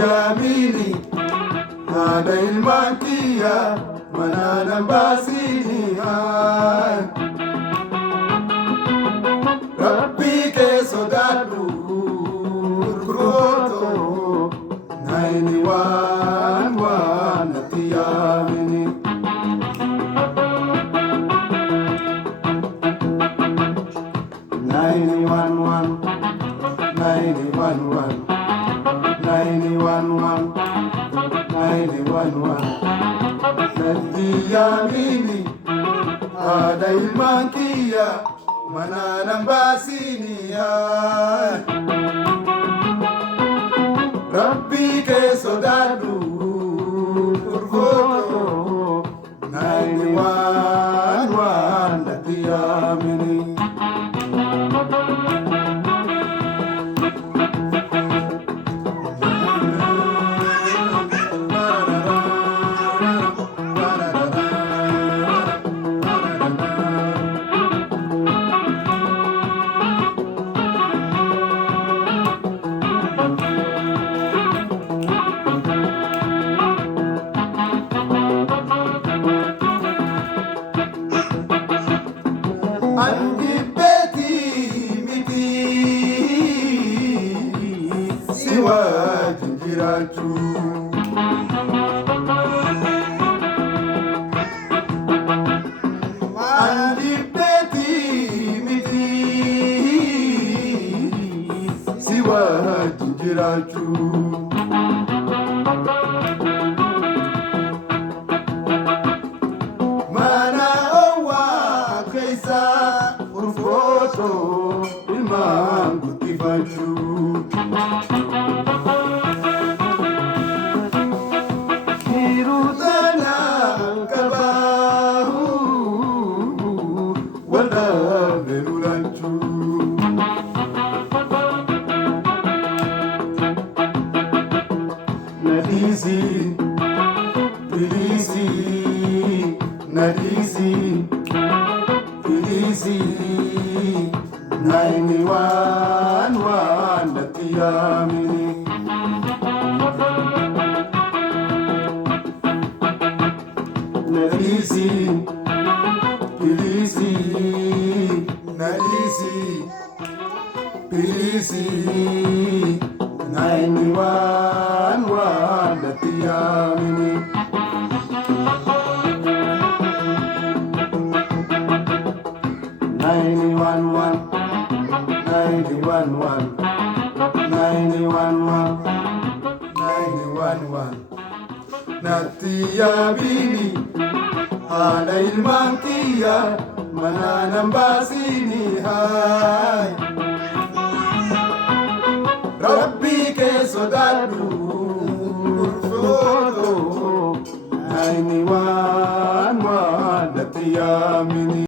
Yamini ada ilmantia manana basini Rabbi ke sodadu kroto 91 Yamini Yamini ada ilmankia manana basini Rabbi ke sodadu kurvoto 91 Yamini Mana owa kaisa urfoto ilman gutifanchu kirutana kabahu wala belulanchu Nadisi, Pilisi, Nadisi, Pilisi, 91 Yamini. Nadisi, Pilisi, Nadisi, Pilisi, 91 Yamini. Yamini ada ilmankia manana basini hai Rabbi ke sodadu